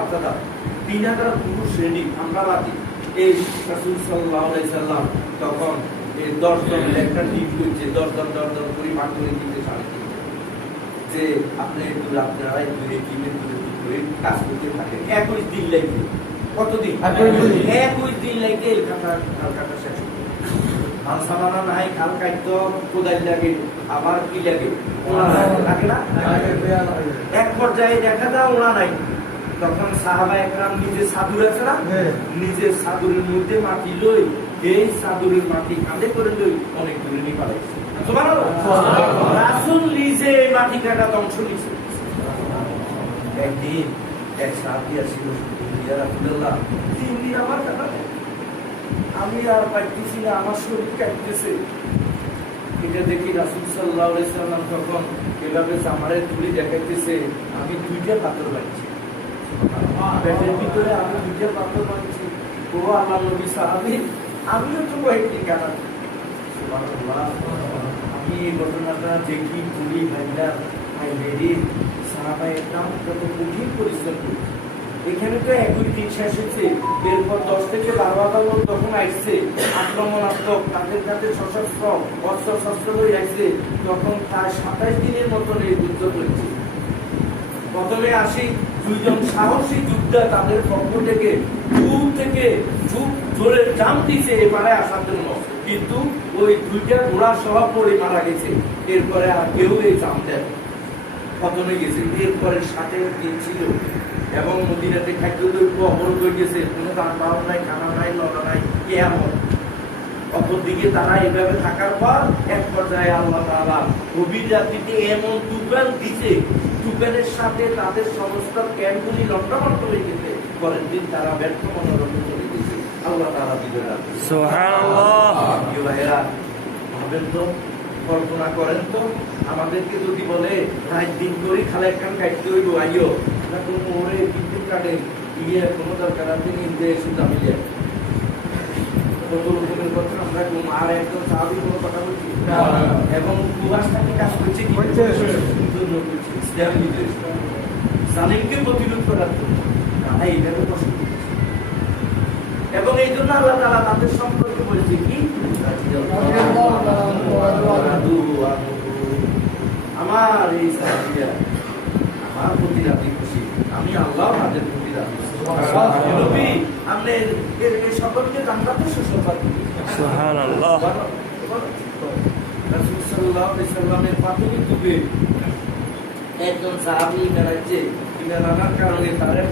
মাথা দাও। 3000 পুরুষ শ্রেণী আমরা বাদি। এই রাসূল সাল্লাল্লাহু আলাইহি সাল্লাম তখন এই 10 জনের একটা টিম করছে, 10 জন করে ভাগ করে দিতে সাড়ে যে আপনি আপনারা দূরে টিমের দূরে কাজ করতে থাকেন। 21 দিন লাগবে। কতদিন? 21 দিন লাগবে এই কাটা শেষ করতে। সামানা নাই, কাল কাটতো কোদাল লাগে, আবার কি লাগে, ওনা লাগে না? এক পর্যায়ে দেখা যায় ওনা নাই। তখন সাহাবা একরাম নিজের সাদুর আছে না, নিজের সাদুরের মধ্যে মাটি লই, এই সাদুরের মাটি কাঁধে করে লই অনেক দূরে নিয়ে পালাইছে। রাসূল নিজে মাটি কাটা ধ্বংস নিছে। একদিন এক সাহাবী আসিল, ইয়া রাসূলুল্লাহ, 3 দিন আমার কাটা আমি আর পাইতেছি না, আমার শরীর কাটতেছে। এটা দেখি রাসূল সাল্লাল্লাহু আলাইহি সাল্লাম তখন এভাবে জামারে তুলে দেখাইতেছে, আমি 2টা পাথর পাইছি পেটের ভিতরে, আমি 2টা পাথর পাইছি। ও আল্লাহ নবী সাহাবী, আমিও তো কয়েকদিন কাটাচ্ছি। সুবহানাল্লাহ। আমি এই ঘটনাটা দেখি তুলি ভাইরা ভাই লেডি সাহাবা একদম কত কঠিন পরিশ্রম করছে। এখানে তো 21 দিন শেষ হয়েছে, এরপর 10 থেকে 12 লোক তখন আসছে আক্রমণাত্মক, তাদের কাছে সশস্ত্র অস্ত্র শস্ত্র হয়ে আসছে। তখন প্রায় 27 দিনের মতন এই যুদ্ধ চলছে। প্রথমে আসি 2 জন সাহসী যোদ্ধা তাদের পক্ষ থেকে দূর থেকে জোরে জাম দিছে এবারে আসার জন্য, কিন্তু ওই 2টা ঘোড়া সহ পড়ে মারা গেছে। এরপরে আর কেউ এই জাম দেয় পতনে গেছে। এরপরে 60 দিন ছিল এবং মদিনাতে খাদ্য দ্রব্য অবরোধ হয়ে গেছে, কোনো যানবাহন নাই, খানা নাই, লড়া নাই, কেয়ামত। অপরদিকে তারা এভাবে থাকার পর এক পর্যায়ে আল্লাহ তাআলা গভীর রাত্রিতে এমন তুফান দিছে, তুফানের সাথে তাদের সমস্ত ক্যাম্পগুলি লণ্ডভণ্ড হয়ে গেছে। পরের দিন তারা ব্যর্থ মনোরঞ্জন চলে গেছে। আল্লাহ তাআলা বিজয় লাভ করেছে। সুবহানাল্লাহ। প্রিয় ভাইরা, ভাবেন তো, কল্পনা করেন তো, আমাদেরকে যদি বলে রাত দিন করে খালা একখান কাটতে হইব, আইও না কোনো ওরে বিদ্যুৎ কাটে ইয়ে কোনো দরকার আছে নিন্দে সুদা মিলে কত রকমের কথা আমরা আর একজন সাহাবী কোনো কথা বলছি এবং কুয়াশাকে কাজ করছে কি জালিমকে প্রতিরোধ করার জন্য তারা এইভাবে কষ্ট করছে। এবং এই জন্য আল্লাহ তাআলা তাদের সম্পর্কে বলেছে কি, আমার এই সাহাবীরা আমার প্রতি রাজি খুশি, আমি আল্লাহ তাদের প্রতি রাজি। নবী আপনি এই সকলকে জান্নাতে সুসংবাদ দিবেন। সুবহানাল্লাহ। রাসূল সাল্লাল্লাহু আলাইহি সাল্লামের পাথরে তুলে একজন সাহাবী দাঁড়াচ্ছে, কিনা নানার কারণে তারে